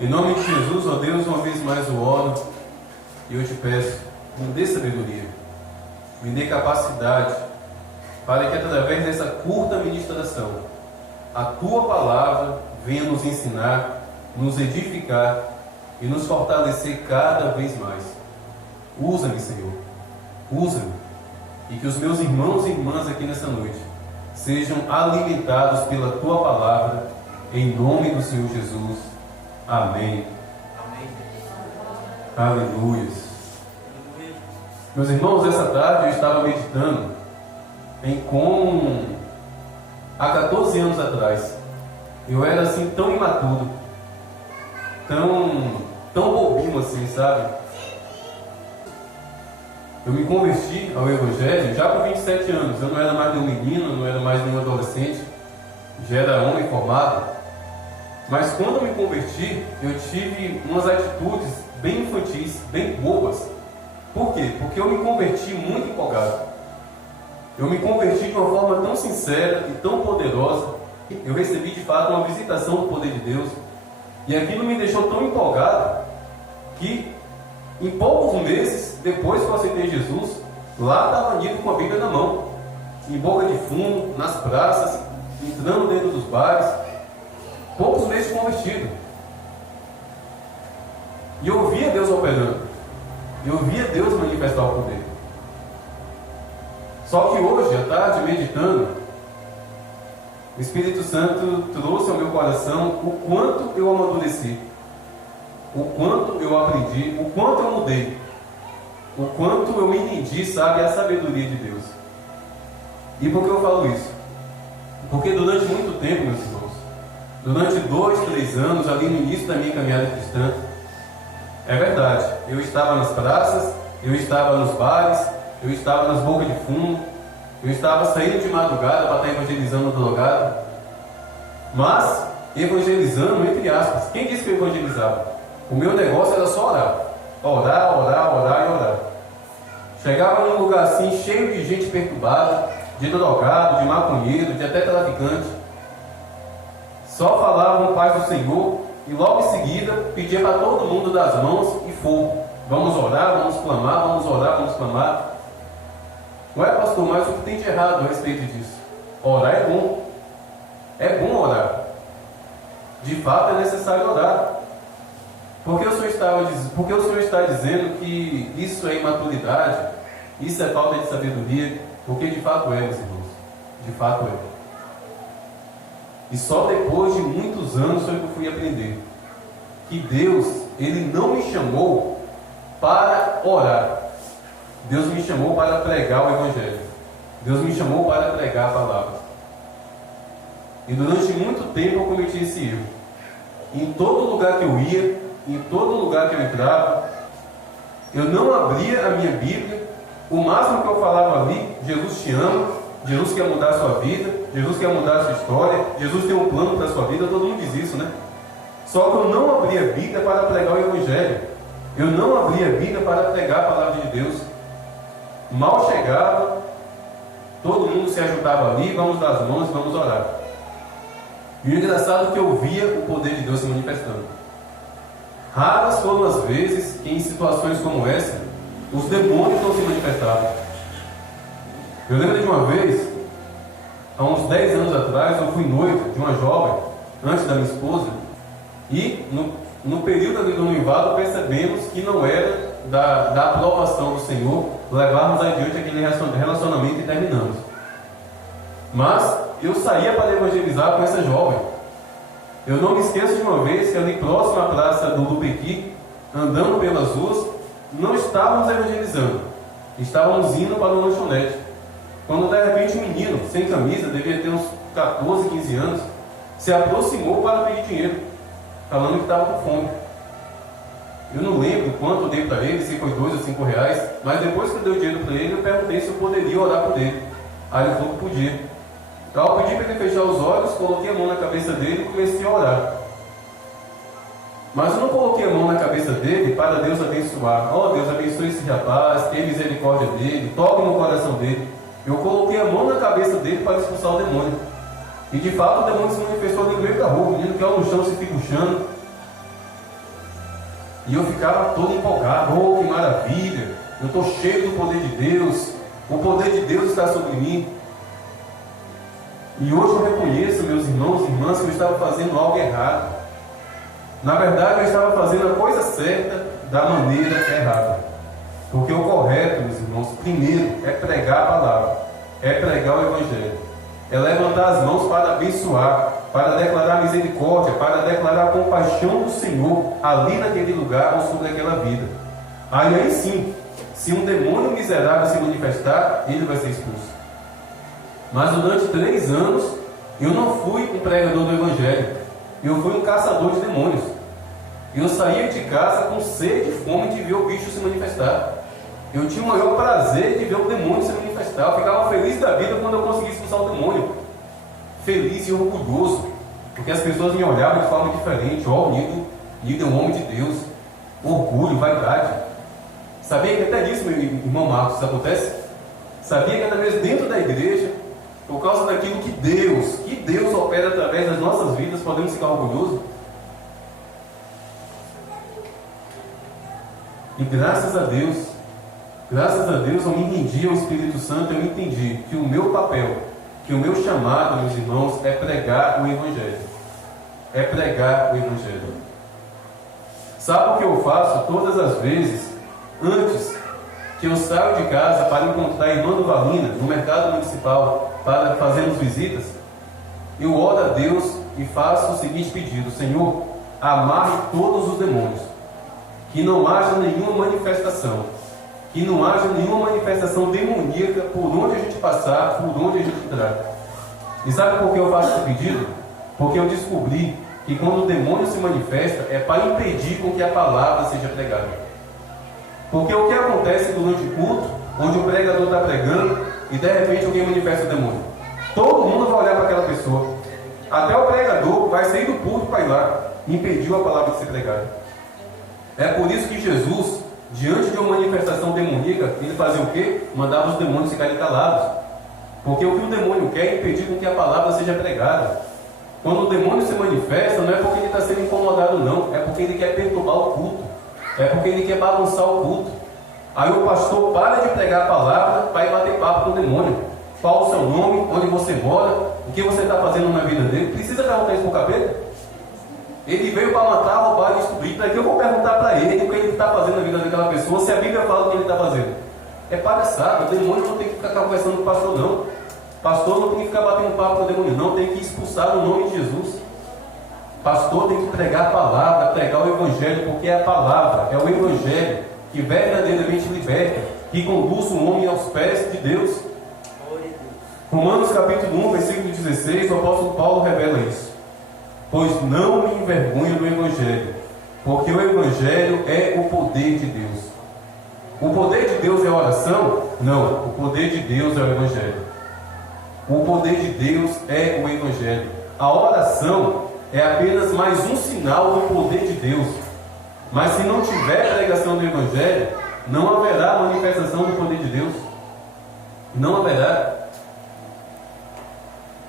Em nome de Jesus, ó Deus, uma vez mais eu oro e eu te peço, me dê sabedoria, me dê capacidade, para que através dessa curta ministração, a Tua Palavra venha nos ensinar, nos edificar e nos fortalecer cada vez mais. Usa-me, Senhor, usa-me, e que os meus irmãos e irmãs aqui nessa noite sejam alimentados pela Tua Palavra, em nome do Senhor Jesus. Amém. Amém. Aleluia. Meus irmãos, essa tarde eu estava meditando em como há 14 anos atrás eu era assim tão imaturo, tão bobinho assim, sabe? Eu me converti ao Evangelho já com 27 anos. Eu não era mais nenhum menino, não era mais nenhum adolescente, já era homem formado. Mas quando eu me converti, eu tive umas atitudes bem infantis, bem bobas. Por quê? Porque eu me converti muito empolgado. Eu me converti de uma forma tão sincera e tão poderosa. Eu recebi de fato uma visitação do poder de Deus. E aquilo me deixou tão empolgado que em poucos meses, depois que eu aceitei Jesus, lá estava Nico com a Bíblia na mão, em boca de fumo, nas praças, entrando dentro dos bares. Poucos meses convertido. E eu via Deus operando. Eu via Deus manifestar o poder. Só que hoje, à tarde, meditando, o Espírito Santo trouxe ao meu coração o quanto eu amadureci, o quanto eu aprendi, o quanto eu mudei, o quanto eu entendi, sabe, a sabedoria de Deus. E por que eu falo isso? Porque durante muito tempo, meus irmãos, durante 2, 3 anos, ali no início da minha caminhada cristã, é verdade, eu estava nas praças, eu estava nos bares, eu estava nas bocas de fumo, eu estava saindo de madrugada para estar evangelizando o drogado, mas evangelizando entre aspas. Quem disse que eu evangelizava? O meu negócio era só orar, orar, orar, orar e orar. Chegava num lugar assim, cheio de gente perturbada, de drogado, de maconheiro, de até traficante. Só falavam paz do Senhor e logo em seguida pedia para todo mundo dar as mãos e fogo. Vamos orar, vamos clamar, vamos orar, vamos clamar. Não é, pastor, mas o que tem de errado a respeito disso? Orar é bom. É bom orar. De fato é necessário orar. Por que o Senhor está dizendo que isso é imaturidade? Isso é falta de sabedoria? Porque de fato é, meus irmãos. De fato é. E só depois de muitos anos foi que eu fui aprender que Deus, Ele não me chamou para orar. Deus me chamou para pregar o Evangelho. Deus me chamou para pregar a palavra. E durante muito tempo eu cometi esse erro. Em todo lugar que eu ia, em todo lugar que eu entrava, eu não abria a minha Bíblia. O máximo que eu falava ali: Jesus te ama, Jesus quer mudar a sua vida, Jesus quer mudar a sua história, Jesus tem um plano para a sua vida. Todo mundo diz isso, né? Só que eu não abria a Bíblia para pregar o Evangelho. Eu não abria a Bíblia para pregar a palavra de Deus. Mal chegava, todo mundo se ajudava ali: vamos dar as mãos, vamos orar. E o engraçado é que eu via o poder de Deus se manifestando. Raras foram as vezes que em situações como essa os demônios não se manifestavam. Eu lembro de uma vez, há uns 10 anos atrás, eu fui noivo de uma jovem, antes da minha esposa, e no período ali do noivado percebemos que não era da aprovação do Senhor levarmos adiante aquele relacionamento e terminamos. Mas eu saía para evangelizar com essa jovem. Eu não me esqueço de uma vez que ali próximo à praça do Lupequi, andando pelas ruas, não estávamos evangelizando, estávamos indo para uma lanchonete, quando de repente um menino, sem camisa, devia ter uns 14, 15 anos, se aproximou para pedir dinheiro, falando que estava com fome. Eu não lembro quanto eu dei para ele, se foi 2 ou 5 reais, mas depois que eu dei o dinheiro para ele, eu perguntei se eu poderia orar por ele. Aí ele falou que podia. Então, eu pedi para ele fechar os olhos, coloquei a mão na cabeça dele e comecei a orar. Mas eu não coloquei a mão na cabeça dele para Deus abençoar. Oh, Deus abençoe esse rapaz, tenha misericórdia dele, toque no coração dele. Eu coloquei a mão na cabeça dele para expulsar o demônio. E de fato o demônio se manifestou ali no meio da rua, o menino caiu no chão se fibuchando. E eu ficava todo empolgado. Oh, que maravilha! Eu estou cheio do poder de Deus. O poder de Deus está sobre mim. E hoje eu reconheço, meus irmãos e irmãs, que eu estava fazendo algo errado. Na verdade, eu estava fazendo a coisa certa da maneira errada. Porque o correto, meus irmãos, primeiro é pregar a palavra, é pregar o Evangelho, é levantar as mãos para abençoar, para declarar misericórdia, para declarar a compaixão do Senhor ali naquele lugar ou sobre aquela vida. Aí sim, se um demônio miserável se manifestar, ele vai ser expulso. Mas durante 3 anos, eu não fui um pregador do Evangelho. Eu fui um caçador de demônios. Eu saía de casa com sede e fome de ver o bicho se manifestar. Eu tinha o maior prazer de ver o demônio se manifestar. Eu ficava feliz da vida quando eu conseguia expulsar o demônio. Feliz e orgulhoso, porque as pessoas me olhavam de forma diferente. Ó, o Nildo é um homem de Deus. Orgulho, vaidade. Sabia que até disso, meu irmão Marcos, isso acontece? Sabia que até mesmo dentro da igreja, por causa daquilo que Deus opera através das nossas vidas, podemos ficar orgulhosos? E graças a Deus, eu me rendi ao Espírito Santo, eu entendi que o meu papel, que o meu chamado, meus irmãos, é pregar o Evangelho. É pregar o Evangelho. Sabe o que eu faço todas as vezes, antes que eu saio de casa para encontrar a irmã Valina no mercado municipal para fazermos visitas? Eu oro a Deus e faço o seguinte pedido: Senhor, amarre todos os demônios, que não haja nenhuma manifestação, que não haja nenhuma manifestação demoníaca por onde a gente passar, por onde a gente entrar. E sabe por que eu faço esse pedido? Porque eu descobri que quando o demônio se manifesta é para impedir com que a palavra seja pregada. Porque o que acontece durante o culto, onde o pregador está pregando e de repente alguém manifesta o demônio? Todo mundo vai olhar para aquela pessoa. Até o pregador vai sair do púlpito para ir lá. Impediu a palavra de ser pregada. É por isso que Jesus, diante de uma manifestação demoníaca, ele fazia o quê? Mandava os demônios ficarem calados. Porque o que o demônio quer é impedir com que a palavra seja pregada. Quando o demônio se manifesta, não é porque ele está sendo incomodado, não. É porque ele quer perturbar o culto. É porque ele quer bagunçar o culto. Aí o pastor para de pregar a palavra para ir bater papo com o demônio. Qual o seu nome, onde você mora, o que você está fazendo na vida dele. Precisa perguntar isso para o capeta? Ele veio para matar, roubar e destruir. Para que eu vou perguntar para ele o que ele está fazendo na vida daquela pessoa, se a Bíblia fala o que ele está fazendo? É palhaçada. O demônio não tem que ficar conversando com o pastor, não. O pastor não tem que ficar batendo papo com o demônio, não. Tem que expulsar no nome de Jesus. Pastor tem que pregar a palavra, pregar o Evangelho, porque é a palavra, é o Evangelho que verdadeiramente liberta, que conduz o homem aos pés de Deus. Romanos capítulo 1, versículo 16, o apóstolo Paulo revela isso. Pois não me envergonho do Evangelho, porque o Evangelho é o poder de Deus. O poder de Deus é a oração? Não, o poder de Deus é o Evangelho. O poder de Deus é o Evangelho. A oração é apenas mais um sinal do poder de Deus. Mas se não tiver pregação do Evangelho, não haverá manifestação do poder de Deus. Não haverá.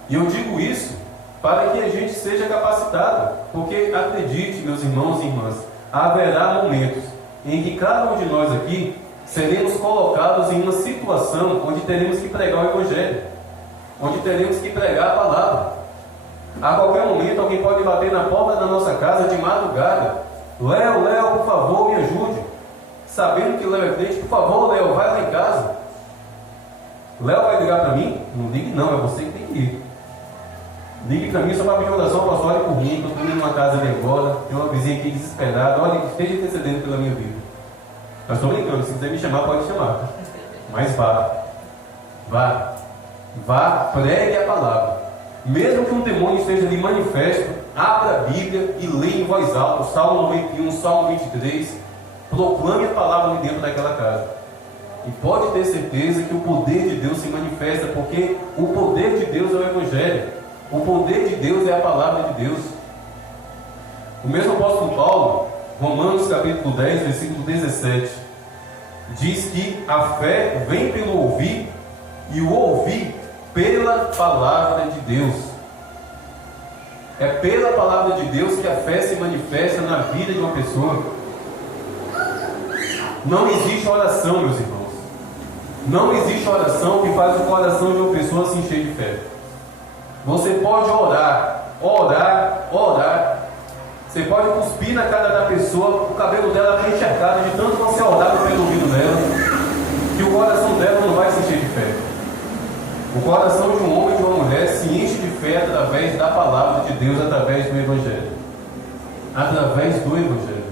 E eu digo isso para que a gente seja capacitado. Porque acredite, meus irmãos e irmãs, haverá momentos em que cada um de nós aqui seremos colocados em uma situação onde teremos que pregar o Evangelho, onde teremos que pregar a palavra. A qualquer momento alguém pode bater na porta da nossa casa de madrugada. Léo, por favor, me ajude. Sabendo que Léo é crente, por favor, Léo, vai lá em casa. Léo vai ligar para mim? Não ligue não, é você que tem que ir. Ligue para mim só para pedir oração, posso orar por mim, estou indo numa casa ali agora, tem uma vizinha aqui desesperada, olha, esteja intercedendo pela minha vida. Mas estou brincando, se quiser me chamar, pode chamar. Mas vá, pregue a palavra. Mesmo que um demônio esteja ali manifesto, abra a Bíblia e leia em voz alta o Salmo 91, o Salmo 23, proclame a palavra ali dentro daquela casa. E pode ter certeza que o poder de Deus se manifesta, porque o poder de Deus é o Evangelho. O poder de Deus é a palavra de Deus. O mesmo apóstolo Paulo, Romanos capítulo 10, versículo 17, diz que a fé vem pelo ouvir e o ouvir pela palavra de Deus. É pela palavra de Deus que a fé se manifesta na vida de uma pessoa. Não existe oração, meus irmãos. Não existe oração que faz o coração de uma pessoa se encher de fé. Você pode orar, orar, orar. Você pode cuspir na cara da pessoa, o cabelo dela está encharcado de tanto você orar pelo ouvido dela, que o coração dela não vai se encher de fé. O coração de um homem e de uma mulher se enche de fé através da palavra de Deus, através do Evangelho. Através do Evangelho.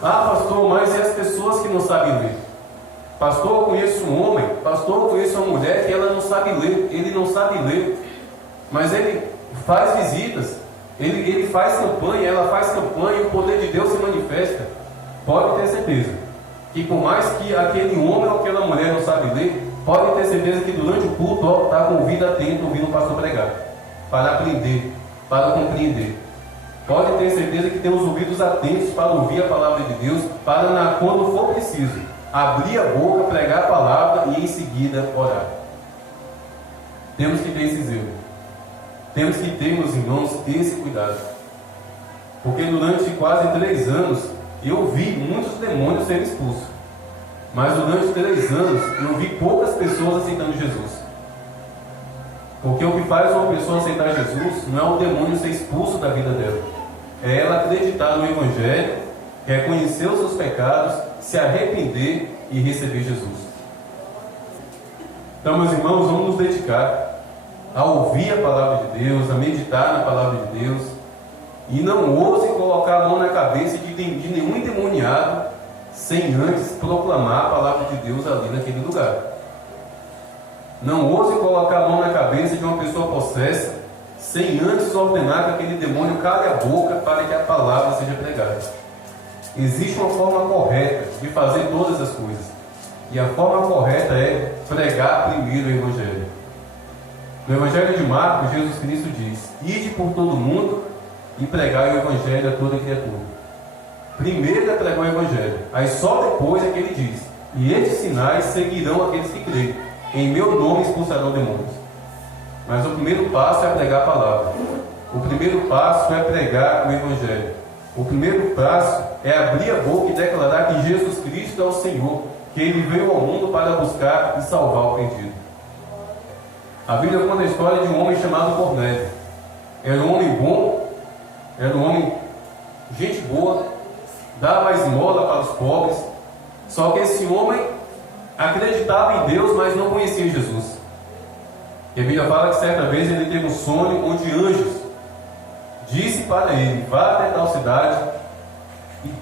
Ah, pastor, mas e as pessoas que não sabem ler? Pastor, eu conheço um homem, pastor, eu conheço uma mulher que ela não sabe ler, ele não sabe ler, mas ele faz visitas, ele faz campanha, ela faz campanha, e o poder de Deus se manifesta. Pode ter certeza que por mais que aquele homem ou aquela mulher não sabe ler, pode ter certeza que durante o culto está com o ouvido atento, ouvindo o pastor pregar, para aprender, para compreender. Pode ter certeza que tem os ouvidos atentos para ouvir a palavra de Deus, para quando for preciso, abrir a boca, pregar a palavra e em seguida orar. Temos que ter esse zelo. Temos que ter, meus irmãos, esse cuidado. Porque durante quase 3 anos eu vi muitos demônios serem expulsos. Mas durante 3 anos eu vi poucas pessoas aceitando Jesus. Porque o que faz uma pessoa aceitar Jesus não é o demônio ser expulso da vida dela. É ela acreditar no Evangelho, reconhecer os seus pecados, se arrepender e receber Jesus. Então, meus irmãos, vamos nos dedicar a ouvir a palavra de Deus, a meditar na palavra de Deus, e não ouse colocar a mão na cabeça de nenhum endemoniado sem antes proclamar a palavra de Deus ali naquele lugar. Não ouse colocar a mão na cabeça de uma pessoa possessa sem antes ordenar que aquele demônio cale a boca para que a palavra seja pregada. Existe uma forma correta de fazer todas as coisas, e a forma correta é pregar primeiro o Evangelho. No Evangelho de Marcos, Jesus Cristo diz: ide por todo mundo e pregai o Evangelho a toda criatura. Primeiro é pregar o Evangelho, aí só depois é que ele diz: e estes sinais seguirão aqueles que creem, em meu nome expulsarão demônios. Mas o primeiro passo é pregar a palavra. O primeiro passo é pregar o Evangelho. O primeiro passo é abrir a boca e declarar que Jesus Cristo é o Senhor, que Ele veio ao mundo para buscar e salvar o perdido. A Bíblia conta a história de um homem chamado Cornélio. Era um homem bom, era um homem gente boa, dava esmola para os pobres. Só que esse homem acreditava em Deus, mas não conhecia Jesus. E a Bíblia fala que certa vez ele teve um sonho onde anjos disse para ele: vá até tal cidade e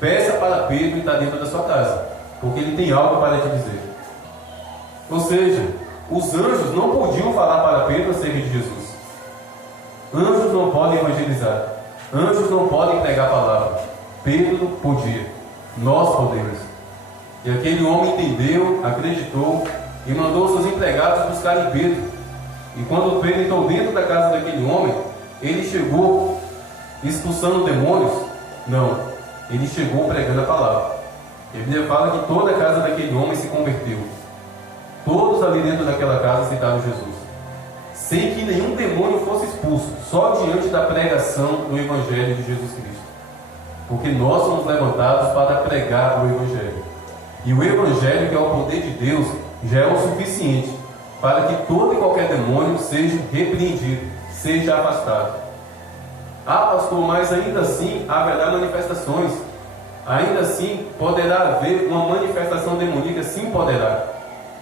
peça para Pedro estar dentro da sua casa, porque ele tem algo para te dizer. Ou seja, os anjos não podiam falar para Pedro acerca de Jesus. Anjos não podem evangelizar. Anjos não podem pregar a palavra. Pedro podia. Nós podemos. E aquele homem entendeu, acreditou e mandou seus empregados buscarem Pedro. E quando Pedro entrou dentro da casa daquele homem, ele chegou expulsando demônios? Não. Ele chegou pregando a palavra. E a Bíblia fala que toda a casa daquele homem se converteu. Todos ali dentro daquela casa aceitaram Jesus, sem que nenhum demônio fosse expulso, só diante da pregação do Evangelho de Jesus Cristo. Porque nós somos levantados para pregar o Evangelho. E o Evangelho, que é o poder de Deus, já é o suficiente para que todo e qualquer demônio seja repreendido, seja afastado. Ah, pastor, mas ainda assim haverá manifestações. Ainda assim poderá haver uma manifestação demoníaca, sim poderá.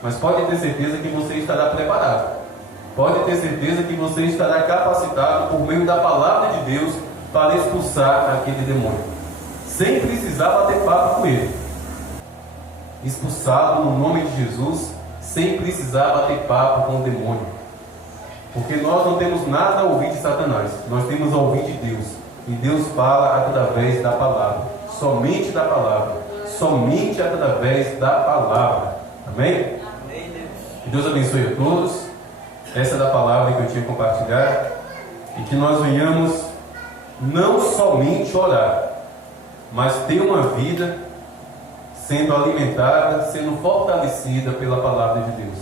Mas pode ter certeza que você estará preparado. Pode ter certeza que você estará capacitado por meio da palavra de Deus para expulsar aquele demônio, sem precisar bater papo com ele. Expulsado no nome de Jesus, sem precisar bater papo com o demônio. Porque nós não temos nada a ouvir de Satanás, nós temos a ouvir de Deus. E Deus fala através da palavra, somente da palavra, somente através da palavra. Amém? Que Deus abençoe a todos. Essa é da palavra que eu tinha que compartilhar. E que nós venhamos não somente orar, mas ter uma vida sendo alimentada, sendo fortalecida pela palavra de Deus.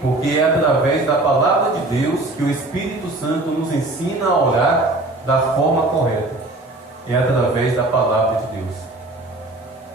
Porque é através da palavra de Deus que o Espírito Santo nos ensina a orar da forma correta. É através da palavra de Deus.